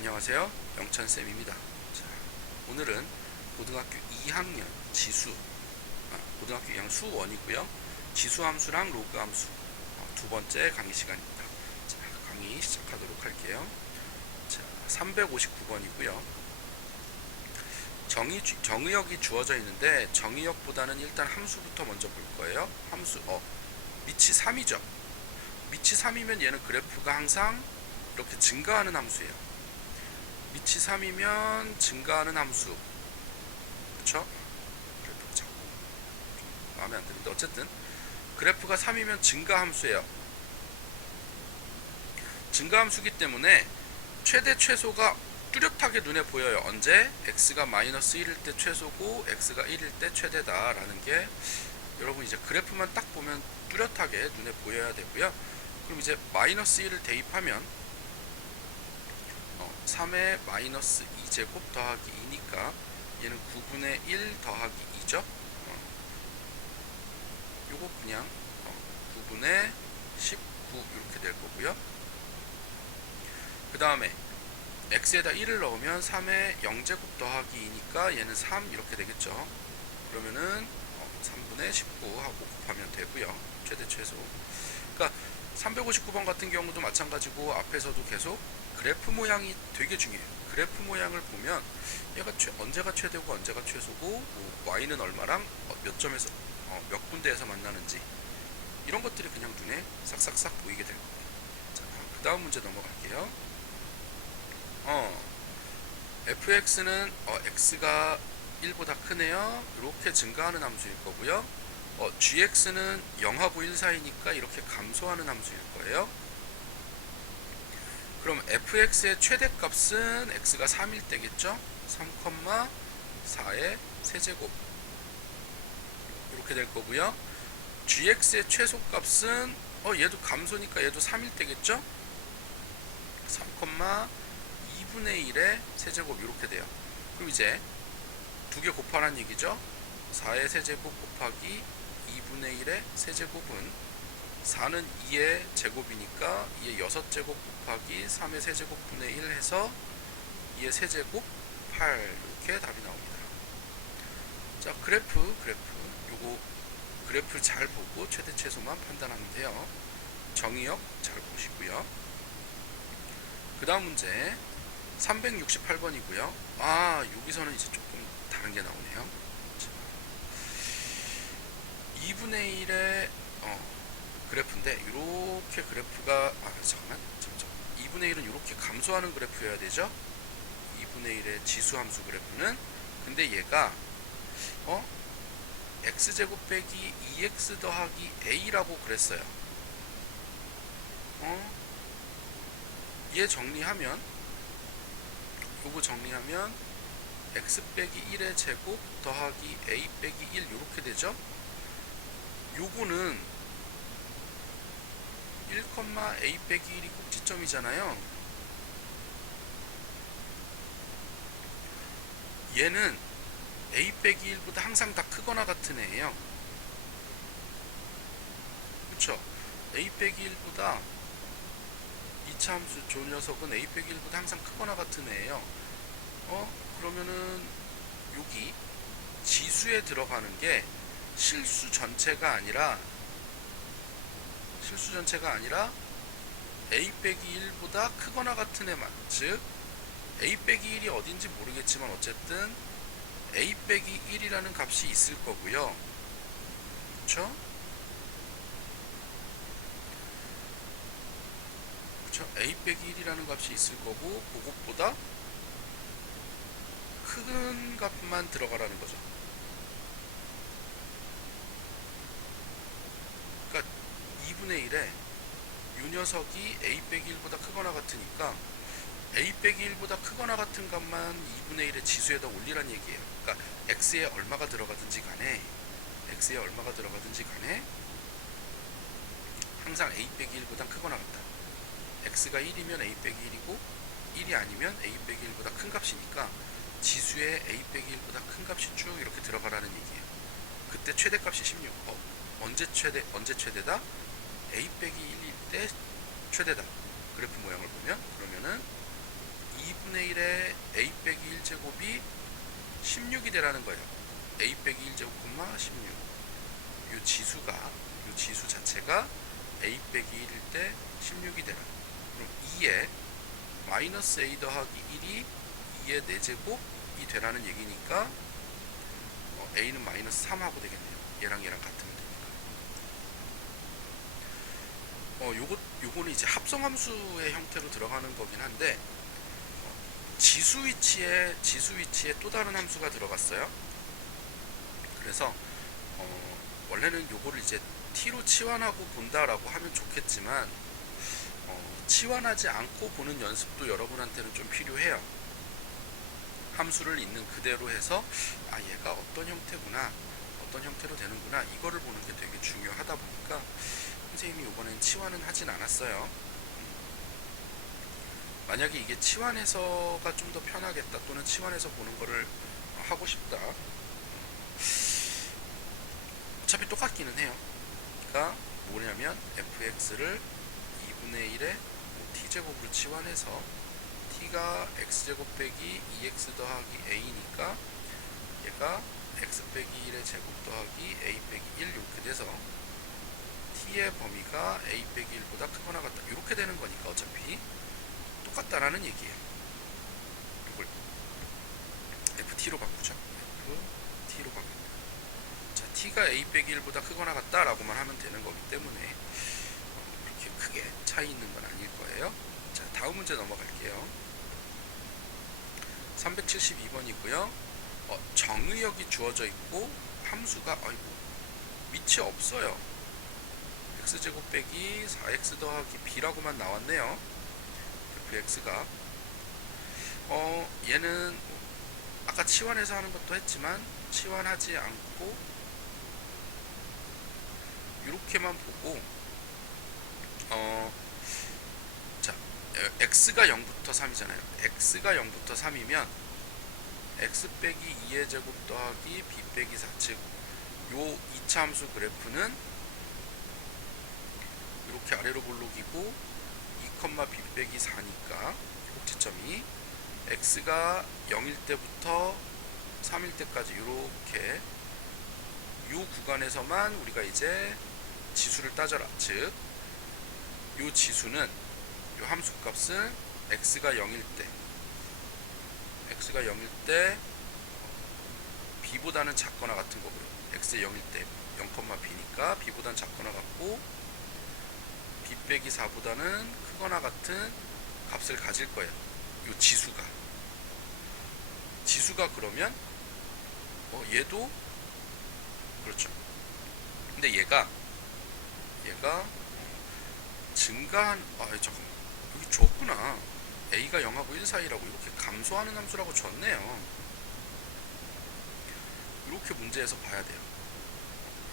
안녕하세요. 영찬쌤입니다. 자, 오늘은 고등학교 2학년 지수, 고등학교 2학년 수1이고요. 지수함수랑 로그함수 두 번째 강의 시간입니다. 자, 강의 시작하도록 할게요. 자, 359번이고요. 정의역이 주어져 있는데 정의역보다는 일단 함수부터 먼저 볼 거예요. 함수, 밑이 3이죠. 밑이 3이면 얘는 그래프가 항상 이렇게 증가하는 함수예요. 밑이 3이면 증가하는 함수, 그쵸? 그래프가 자꾸 마음에 안 드는데 어쨌든 그래프가 3이면 증가함수예요. 증가함수기 때문에 최대 최소가 뚜렷하게 눈에 보여요. 언제? x가 마이너스 1일 때 최소고 x가 1일 때 최대다 라는 게 여러분 이제 그래프만 딱 보면 뚜렷하게 눈에 보여야 되고요. 그럼 이제 마이너스 1을 대입하면 3의 마이너스 2제곱 더하기 2니까 얘는 9분의 1 더하기 2죠. 요거 그냥 9분의 19 이렇게 될 거고요. 그 다음에 x에다 1을 넣으면 3의 0제곱 더하기 2니까 얘는 3 이렇게 되겠죠. 그러면은 3분의 19 하고 곱하면 되고요. 최대 최소. 그러니까 359번 같은 경우도 마찬가지고 앞에서도 계속 그래프 모양이 되게 중요해요. 그래프 모양을 보면 얘가 언제가 최대고 언제가 최소고 y는 얼마랑 몇 점에서 몇 군데에서 만나는지 이런 것들이 그냥 눈에 싹싹싹 보이게 될 겁니다. 자, 그 다음 문제 넘어갈게요. fx는 x가 1보다 크네요. 이렇게 증가하는 함수일 거고요. gx는 0하고 1 사이니까 이렇게 감소하는 함수일 거예요. 그럼 fx의 최대값은 x가 3일 때겠죠? 3,4의 세제곱 이렇게 될 거고요. gx의 최소값은 얘도 감소니까 얘도 3일 때겠죠? 3,2분의 1의 세제곱 이렇게 돼요. 그럼 이제 두 개 곱하라는 얘기죠? 4의 세제곱 곱하기 2분의 1의 세제곱은 4는 2의 제곱이니까 2의 6제곱 곱하기 3의 세제곱 분의 1 해서 2의 세제곱 8 이렇게 답이 나옵니다. 자, 그래프 요거 그래프 잘 보고 최대 최소만 판단하면 돼요. 정의역 잘 보시고요. 그 다음 문제 368번이고요. 여기서는 이제 조금 다른 게 나오네요. 2분의 1의 그래프인데 이렇게 그래프가 2분의 1은 이렇게 감소하는 그래프여야 되죠. 2분의 1의 지수함수 그래프는 근데 얘가 x제곱 빼기 2x 더하기 a라고 그랬어요. 얘 정리하면 요거 정리하면 x 빼기 1의 제곱 더하기 a 빼기 1 이렇게 되죠. 요거는 1,a 빼기 1이 꼭지점이잖아요. 얘는 a 빼기 1보다 항상 다 크거나 같은 애예요. 그쵸? a 빼기 1보다 2차 함수 저 녀석은 a 빼기 1보다 항상 크거나 같은 애예요. 그러면은 여기 지수에 들어가는 게 실수 전체가 아니라 a 빼기 1보다 크거나 같은 애만, 즉 a 빼기 1이 어딘지 모르겠지만 어쨌든 a 빼기 1이라는 값이 있을 거고요. 그쵸? a 빼기 1이라는 값이 있을 거고 그것보다 큰 값만 들어가라는 거죠. 그러니까 2분의 1에 이 녀석이 a 빼기 1보다 크거나 같으니까 a 빼기 1보다 크거나 같은 값만 2분의 1의 지수에다 올리라는 얘기예요. 그러니까 x에 얼마가 들어가든지 간에 항상 a 빼기 1보다 크거나 같다. x가 1이면 a 빼기 1이고 1이 아니면 a 빼기 1보다 큰 값이니까 지수에 a 빼기 1보다 큰 값이 쭉 이렇게 들어가라는 얘기예요. 그때 최대값이 16. 언제 최대다? a 빼기 1일 때 최대다. 그래프 모양을 보면 그러면은 2분의 1의 a 빼기 1제곱이 16이 되라는 거예요. a 빼기 1제곱, 16. 요 지수 자체가 a 빼기 1일 때 16이 되라. 그럼 2에 마이너스 a 더하기 1이 2의 4제곱이 되라는 얘기니까 a는 마이너스 3하고 되겠네요. 얘랑 같으면 되니까. 요거는 이제 합성함수의 형태로 들어가는 거긴 한데, 지수 위치에 또 다른 함수가 들어갔어요. 그래서 원래는 요거를 이제 t로 치환하고 본다라고 하면 좋겠지만, 치환하지 않고 보는 연습도 여러분한테는 좀 필요해요. 함수를 있는 그대로 해서 얘가 어떤 형태구나, 어떤 형태로 되는구나, 이거를 보는 게 되게 중요하다 보니까 선생님이 이번엔 치환은 하진 않았어요. 만약에 이게 치환해서가 좀 더 편하겠다, 또는 치환해서 보는 거를 하고 싶다, 어차피 똑같기는 해요. 그러니까 뭐냐면 fx를 2분의 1의 t제곱으로 치환해서 t가 x제곱 빼기 2x 더하기 a니까 얘가 x 빼기 1의 제곱 더하기 a 빼기 1 이렇게 돼서 t의 범위가 a 빼기 1보다 크거나 같다, 이렇게 되는 거니까 어차피 똑같다라는 얘기예요. 이걸 ft로 바꾸죠. ft로 바꿉니다. 자, t가 a 빼기 1보다 크거나 같다 라고만 하면 되는 거기 때문에 그렇게 크게 차이 있는 건 아닐 거예요. 자, 다음 문제 넘어갈게요. 372번이고요. 정의역이 주어져 있고 함수가 밑이 없어요. x제곱 빼기 4x 더하기 b라고만 나왔네요. fx가 얘는 아까 치환해서 하는 것도 했지만 치환하지 않고 이렇게만 보고 자, x가 0부터 3이잖아요. x가 0부터 3이면 x 빼기 2의 제곱 더하기 b 빼기 4, 즉 요 2차 함수 그래프는 이렇게 아래로 볼록이고 2, b 빼기 4니까 꼭지점이 x가 0일 때부터 3일 때까지 이렇게 요 구간에서만 우리가 이제 지수를 따져라. 즉 요 지수는 요 함수 값은 x가 0일 때 b보다는 작거나 같은 거고요. x 0일 때 0,b니까 b보다는 작거나 같고 b 빼기 4보다는 크거나 같은 값을 가질 거예요. 요 지수가 그러면 얘도 그렇죠. 근데 얘가 증가한 잠깐만, 여기 줬구나. a가 0하고 1 사이라고 이렇게 감소하는 함수라고 줬네요. 이렇게 문제에서 봐야 돼요.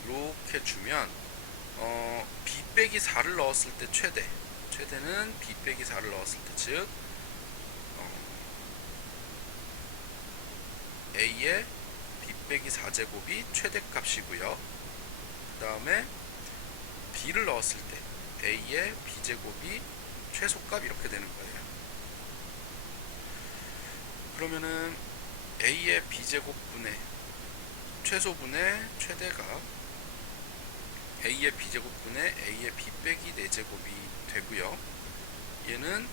이렇게 주면 b 빼기 4를 넣었을 때 최대는 b 빼기 4를 넣었을 때, 즉 a의 b 빼기 4제곱이 최대값이고요. 그 다음에 b를 넣었을 때 a의 b제곱이 최소값, 이렇게 되는 거예요. 그러면은 a의 b제곱분의 최소분의 최대가 a의 b제곱분의 a의 b 빼기 4제곱이 되고요. 얘는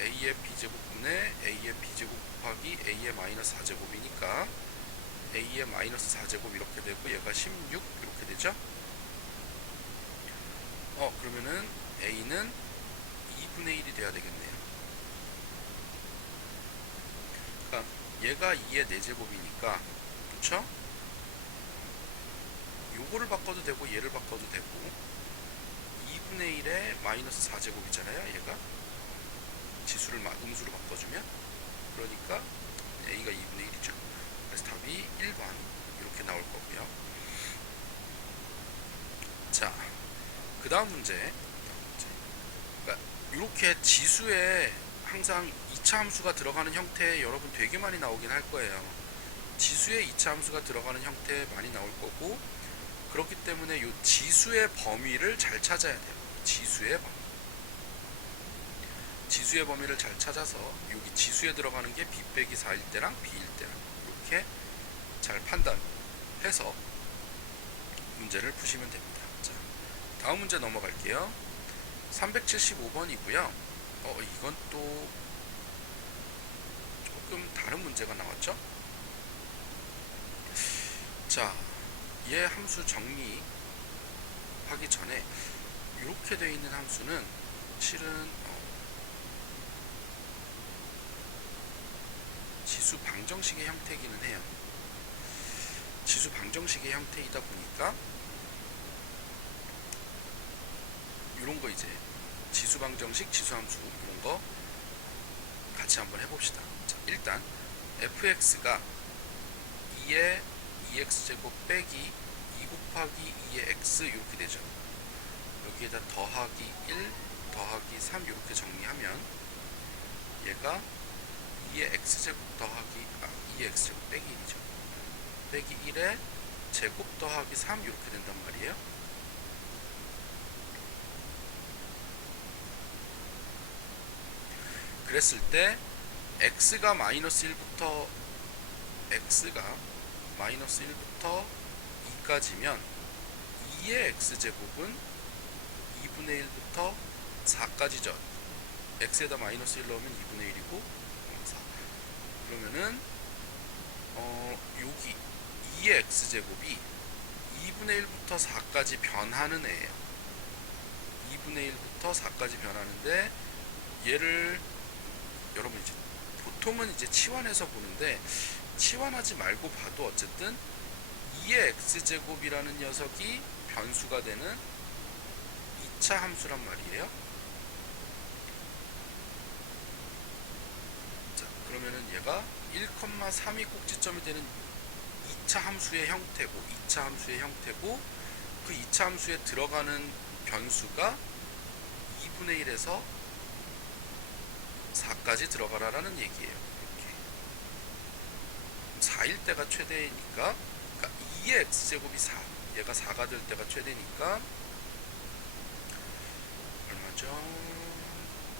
a의 b제곱분의 a의 b제곱 곱하기 a의 마이너스 4제곱이니까 a의 마이너스 4제곱 이렇게 되고, 얘가 16 이렇게 되죠. 그러면은 a는 2분의 1이 돼야 되겠네요. 그러니까 얘가 2의 4제곱이니까, 그쵸? 요거를 바꿔도 되고 얘를 바꿔도 되고, 2분의 1의 마이너스 4제곱이잖아요. 얘가 지수를 음수로 바꿔주면, 그러니까 a가 2분의 1이죠. 그래서 답이 1번 이렇게 나올 거고요. 자, 그 다음 문제. 그러니까 이렇게 지수에 항상 2차 함수가 들어가는 형태에 여러분 되게 많이 나오긴 할 거예요. 지수에 2차 함수가 들어가는 형태에 많이 나올 거고, 그렇기 때문에 이 지수의 범위를 잘 찾아야 돼요. 지수의 지수의 범위를 잘 찾아서 여기 지수에 들어가는 게 b 빼기 4일 때랑 b일 때랑 이렇게 잘 판단해서 문제를 푸시면 됩니다. 자, 다음 문제 넘어갈게요. 375번이고요. 이건 또 조금 다른 문제가 나왔죠? 자, 얘 함수 정리하기 전에 이렇게 되어 있는 함수는 실은 지수 방정식의 형태이기는 해요. 지수 방정식의 형태이다 보니까 이런 거 이제 지수 방정식, 지수 함수 이런 거 같이 한번 해봅시다. 자, 일단 fx가 2의 2x제곱 빼기 2 곱하기 2의 x 이렇게 되죠. 여기에다 더하기 1 더하기 3 이렇게 정리하면 얘가 2의 x제곱 더하기 2의 x제곱 빼기 1이죠. 빼기 1의 제곱 더하기 3 이렇게 된단 말이에요. 그랬을 때 x가 마이너스 1부터 2까지면 2의 x제곱은 2분의 1부터 4까지죠. x에다 마이너스 1 넣으면 2분의 1이고 4. 그러면은 여기 2의 x제곱이 2분의 1부터 4까지 변하는 애예요. 2분의 1부터 4까지 변하는데 얘를 여러분 이제 보통은 이제 치환해서 보는데 치환하지 말고 봐도 어쨌든 2의 x제곱이라는 녀석이 변수가 되는 2차 함수란 말이에요. 자, 그러면은 얘가 1,3이 꼭지점이 되는 2차 함수의 형태고 그 2차 함수에 들어가는 변수가 2분의 1에서 4까지 들어가라라는 얘기예요. 이렇게 4일 때가 최대니까, 그러니까 2의 x제곱이 4, 얘가 4가 될 때가 최대니까 얼마죠?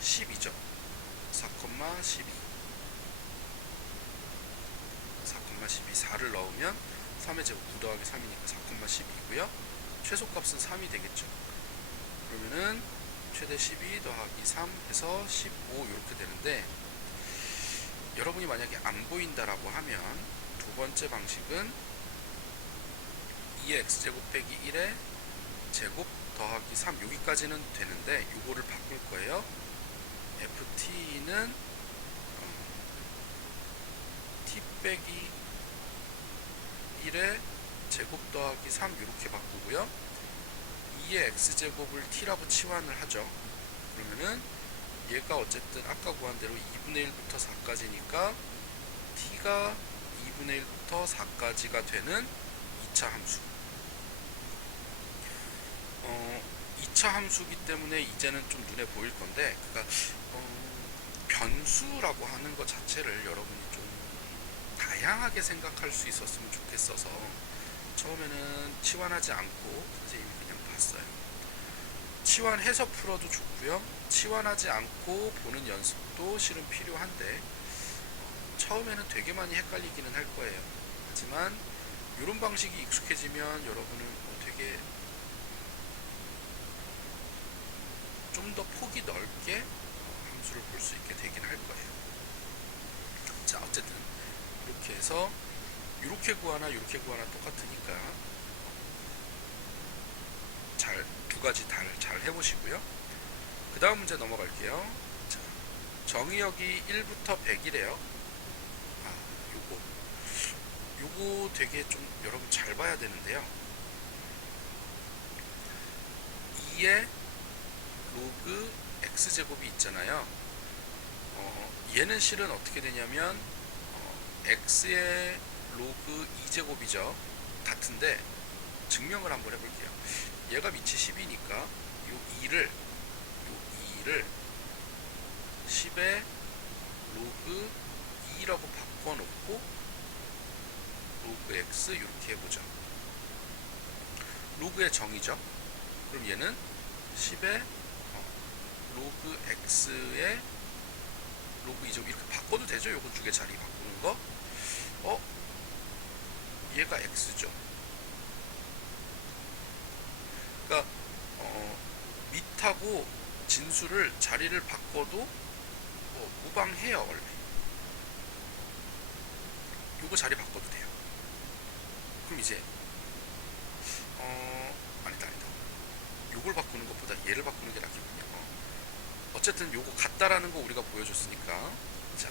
12죠. 4,12 4를 넣으면 3의 제곱 9 더하기 3이니까 4,12고요. 최소값은 3이 되겠죠. 그러면은 최대 12 더하기 3 해서 15 이렇게 되는데, 여러분이 만약에 안 보인다라고 하면 두 번째 방식은 2의 x제곱 빼기 1의 제곱 더하기 3 여기까지는 되는데 요거를 바꿀 거예요. ft는 t 빼기 1의 제곱 더하기 3 이렇게 바꾸고요. 2의 x제곱을 t라고 치환을 하죠. 그러면은 얘가 어쨌든 아까 구한 대로 2분의 1부터 4까지니까 t가 2분의 1부터 4까지가 되는 2차 함수. 2차 함수기 때문에 이제는 좀 눈에 보일 건데, 그러니까 변수라고 하는 것 자체를 여러분이 좀 다양하게 생각할 수 있었으면 좋겠어서 처음에는 치환하지 않고 선생님이 그냥 봤어요. 치환해서 풀어도 좋고요, 치환하지 않고 보는 연습도 실은 필요한데 처음에는 되게 많이 헷갈리기는 할 거예요. 하지만 이런 방식이 익숙해지면 여러분은 되게 좀 더 폭이 넓게 함수를 볼 수 있게 되긴 할 거예요. 자, 어쨌든 이렇게 해서 이렇게 구하나 이렇게 구하나 똑같으니까 두 가지 잘 해보시고요. 그 다음 문제 넘어갈게요. 자, 정의역이 1부터 100이래요. 요거 되게 좀 여러분 잘 봐야 되는데요. 2의 로그 x제곱이 있잖아요. 얘는 실은 어떻게 되냐면 x의 로그 2제곱이죠. 같은데 증명을 한번 해볼게요. 얘가 밑이 10이니까 요 2를 10의 로그 2라고 바꿔놓고 로그 x 이렇게 해보죠. 로그의 정의죠. 그럼 얘는 10의 로그 x의 로그 2제곱 이렇게 바꿔도 되죠. 요거 두 개 자리 바꾸는 거. 얘가 x죠. 그러니까 밑하고 진수를 자리를 바꿔도 무방해요. 원래 요거 자리 바꿔도 돼요. 그럼 이제 아니다 요걸 바꾸는 것보다 얘를 바꾸는 게 낫겠군요. 어쨌든 요거 같다라는 거 우리가 보여줬으니까 자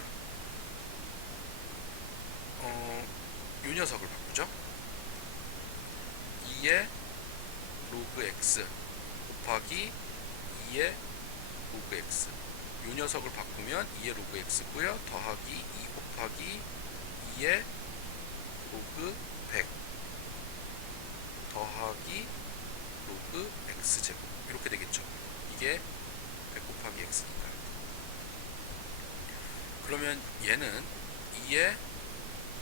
요 녀석을 바꾸죠. 2의 로그 x 곱하기 2의 로그 x 요 녀석을 바꾸면 2의 로그 x고요. 더하기 2 곱하기 2의 로그 100 더하기 로그 x제곱 이렇게 되겠죠. 이게 100 곱하기 x니까. 그러면 얘는 2의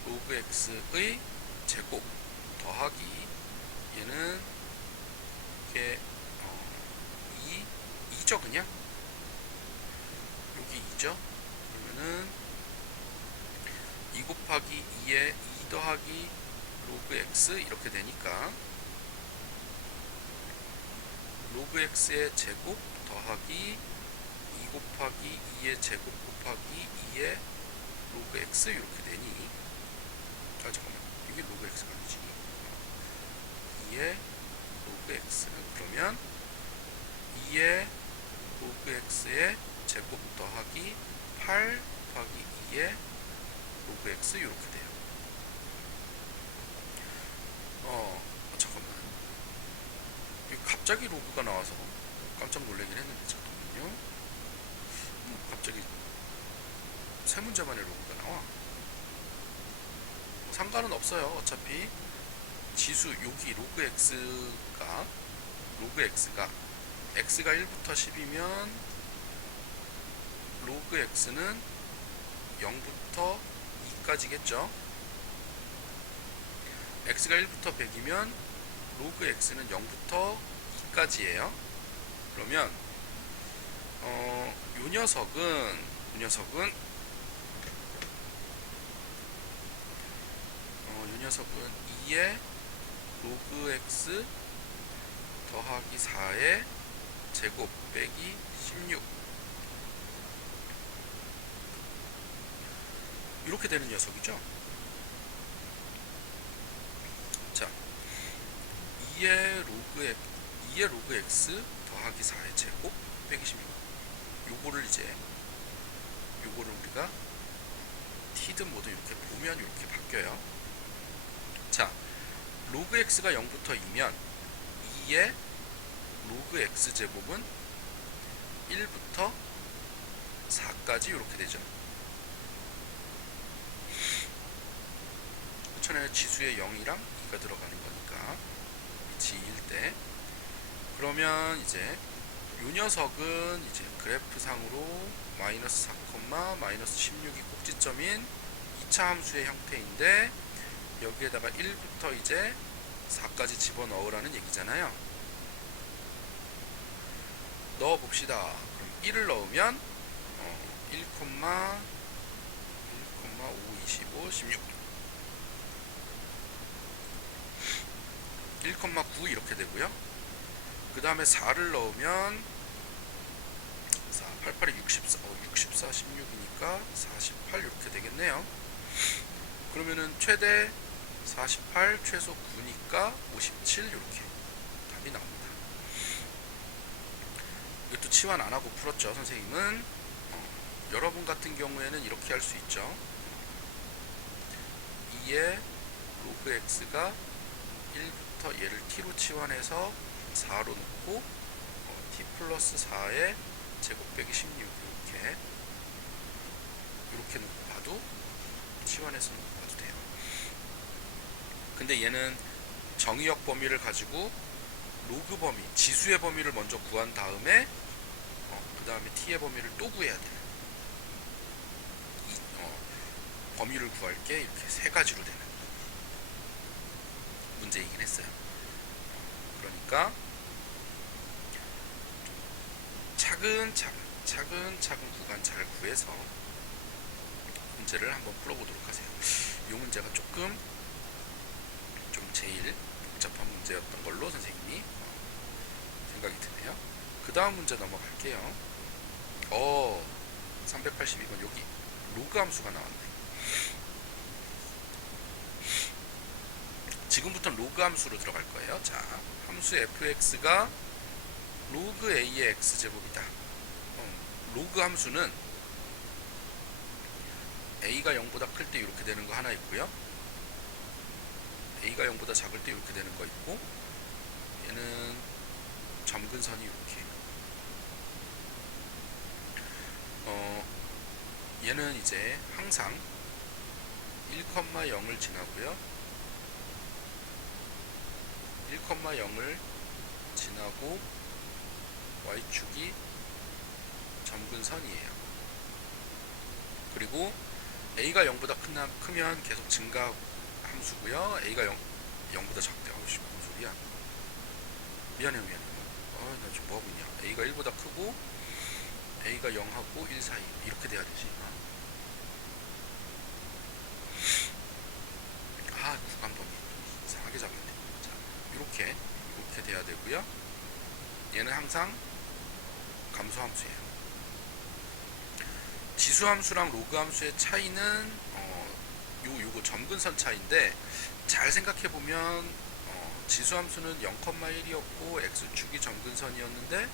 로그 x의 제곱 더하기 얘는 이게 2죠 그냥. 여기 2죠. 그러면은 2 곱하기 2의 2 더하기 로그 x 이렇게 되니까 로그 x의 제곱 더하기 2 곱하기 2의 제곱 곱하기 2의 로그 x 이렇게 되니 잠깐만 이게 로그 x가 아니지. 2의 로그 x 그러면 2의 로그 x의 제곱 더하기 8 곱하기 2의 로그 x 이렇게 돼요. 잠깐만 갑자기 로그가 나와서 깜짝 놀라긴 했는데 잠깐만요. 갑자기 세 문제 만에 로그가 나와. 상관은 없어요. 어차피 지수 여기 로그 x가 x가 1부터 10이면 로그 x는 0부터 2까지겠죠. x가 1부터 100이면 로그 x는 0부터 2까지예요. 그러면 요 녀석은 2의 로그 x 더하기 4의 제곱 빼기 16 이렇게 되는 녀석이죠. 자, 2의 로그 x 더하기 4의 제곱 빼기 16 요거를 우리가 t든 뭐든 이렇게 보면 이렇게 바뀌어요. 자, 로그 x가 0부터 2면 2의 로그 x 제곱은 1부터 4까지 이렇게 되죠. 그렇잖아요. 지수에 0이랑 2가 들어가는 거니까 위치 2일 때. 그러면 이제 요 녀석은 이제 그래프상으로 마이너스 4, 마이너스 16이 꼭지점인 2차 함수의 형태인데 여기에다가 1부터 이제 4까지 집어넣으라는 얘기잖아요. 넣어봅시다. 그럼 1을 넣으면 1, 5, 25, 16 1,9 이렇게 되고요. 그 다음에 4를 넣으면 4, 8, 8이 64, 16이니까 48 이렇게 되겠네요. 그러면은 최대 48, 최소 9니까 57 이렇게 답이 나옵니다. 이것도 치환 안하고 풀었죠. 선생님은 여러분 같은 경우에는 이렇게 할 수 있죠. 2의 로그 x가 1부터 얘를 t로 치환해서 4로 놓고 t 플러스 4의 제곱 빼기 16 이렇게 놓고 봐도 치환해서 놓고 봐도 돼요. 근데 얘는 정의역 범위를 가지고 로그 범위, 지수의 범위를 먼저 구한 다음에 그 다음에 t의 범위를 또 구해야 돼요. 범위를 구할 게 이렇게 세 가지로 되는 문제이긴 했어요. 그러니까 차근차근 구간 잘 구해서 문제를 한번 풀어보도록 하세요. 이 문제가 조금 좀 제일 복잡한 문제였던 걸로 선생님이 생각이 드네요. 그 다음 문제 넘어갈게요. 382번 여기 로그 함수가 나왔네. 지금부터는 로그 함수로 들어갈 거예요. 자, 함수 fx가 로그 a의 x제곱이다. 로그 함수는 a가 0보다 클 때 이렇게 되는 거 하나 있고요. a가 0보다 작을 때 이렇게 되는 거 있고, 얘는 점근선이 이렇게. 얘는 이제 항상 1,0을 지나고요. 1,0을 지나고 y축이 점근선이에요. 그리고 a가 0보다 크면 계속 증가 함수고요. a가 0보다 작대. 아우씨, 뭔 소리야. 미안해. 나 지금 뭐하고 있냐. a가 1보다 크고 a가 0하고 1 사이 이렇게 돼야 되지. 구간범위 이상하게 잡았네. 자, 이렇게 돼야 되고요. 얘는 항상 감소함수예요. 지수함수랑 로그함수의 차이는 요거 점근선 차이인데, 잘 생각해 보면 지수함수는 0,1이었고 x축이 점근선이었는데,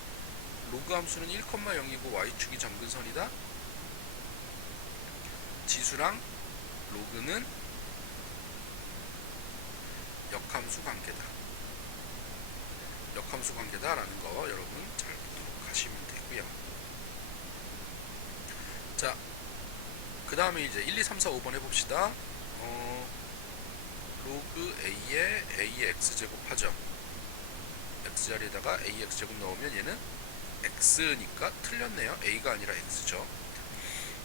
로그함수는 1,0이고 y축이 점근선이다. 지수랑 로그는 역함수 관계다. 역함수 관계다라는 거 여러분 잘 보도록 하시면 되고요. 자, 그 다음에 이제 1, 2, 3, 4, 5번 해봅시다. 로그 a에 a의 x제곱 하죠. x자리에다가 a의 x제곱 넣으면 얘는 x니까 틀렸네요. a가 아니라 x죠.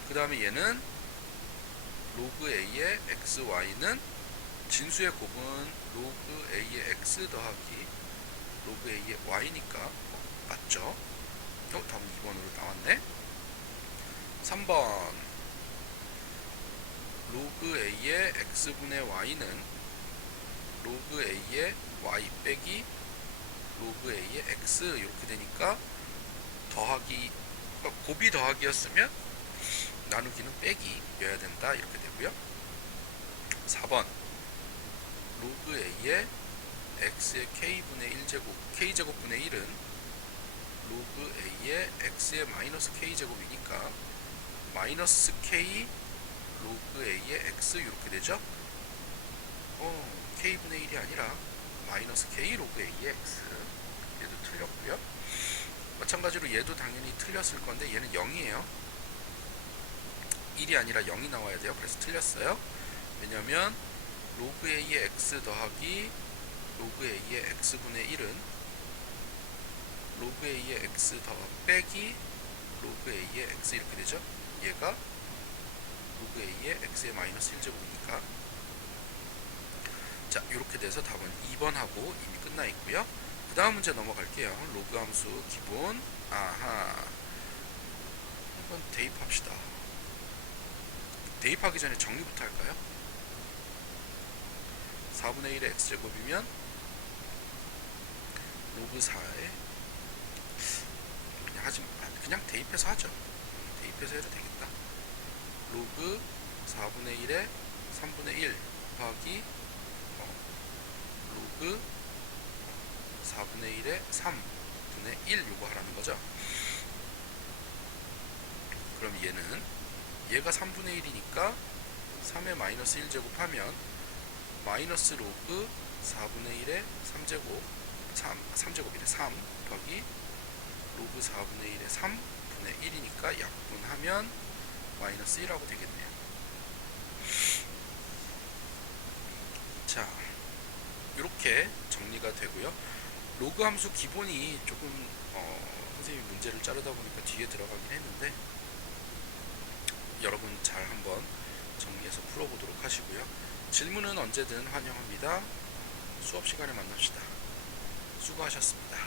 그 다음에 얘는 로그 a의 xy는 진수의 곱은 로그 a의 x 더하기 로그 a의 y니까 맞죠? 답은 2번으로 나왔네. 3번 로그 a의 x분의 y는 로그 a의 y 빼기 로그 a의 x 이렇게 되니까 더하기, 그러니까 곱이 더하기였으면 나누기는 빼기여야 된다 이렇게 되고요. 4번 로그 a의 x의 k분의 1제곱 k제곱분의 1은 로그 a의 x의 마이너스 k제곱이니까 마이너스 k 로그 a의 x 이렇게 되죠. k분의 1이 아니라 마이너스 k 로그 a의 x. 얘도 틀렸고요. 마찬가지로 얘도 당연히 틀렸을 건데 얘는 0이에요 1이 아니라 0이 나와야 돼요. 그래서 틀렸어요. 왜냐면 로그 a의 x 더하기 로그 a의 x분의 1은 로그 a의 x 더 빼기 로그 a의 x 이렇게 되죠. 얘가 로그 a의 x의 마이너스 1제곱이니까. 자, 이렇게 돼서 답은 2번하고 이미 끝나 있고요. 그 다음 문제 넘어갈게요. 로그 함수 기본. 한번 대입합시다. 대입하기 전에 정리부터 할까요? 4분의 1의 x제곱이면 로그 4에 그냥 대입해서 하죠. 대입해서 해도 되겠다. 로그 4분의 1에 3분의 1 곱하기 로그 4분의 1에 3분의 1 요거 하라는 거죠. 그럼 얘가 3분의 1이니까 3의 마이너스 1제곱 하면 마이너스 로그 4분의 1에 3제곱이래 3 곱하기 로그 4분의 1에 3분의 1이니까 약분하면 마이너스 1하고 되겠네요. 자, 이렇게 정리가 되고요. 로그 함수 기본이 조금 선생님이 문제를 자르다 보니까 뒤에 들어가긴 했는데 여러분 잘 한번 정리해서 풀어보도록 하시고요. 질문은 언제든 환영합니다. 수업 시간에 만납시다. 수고하셨습니다.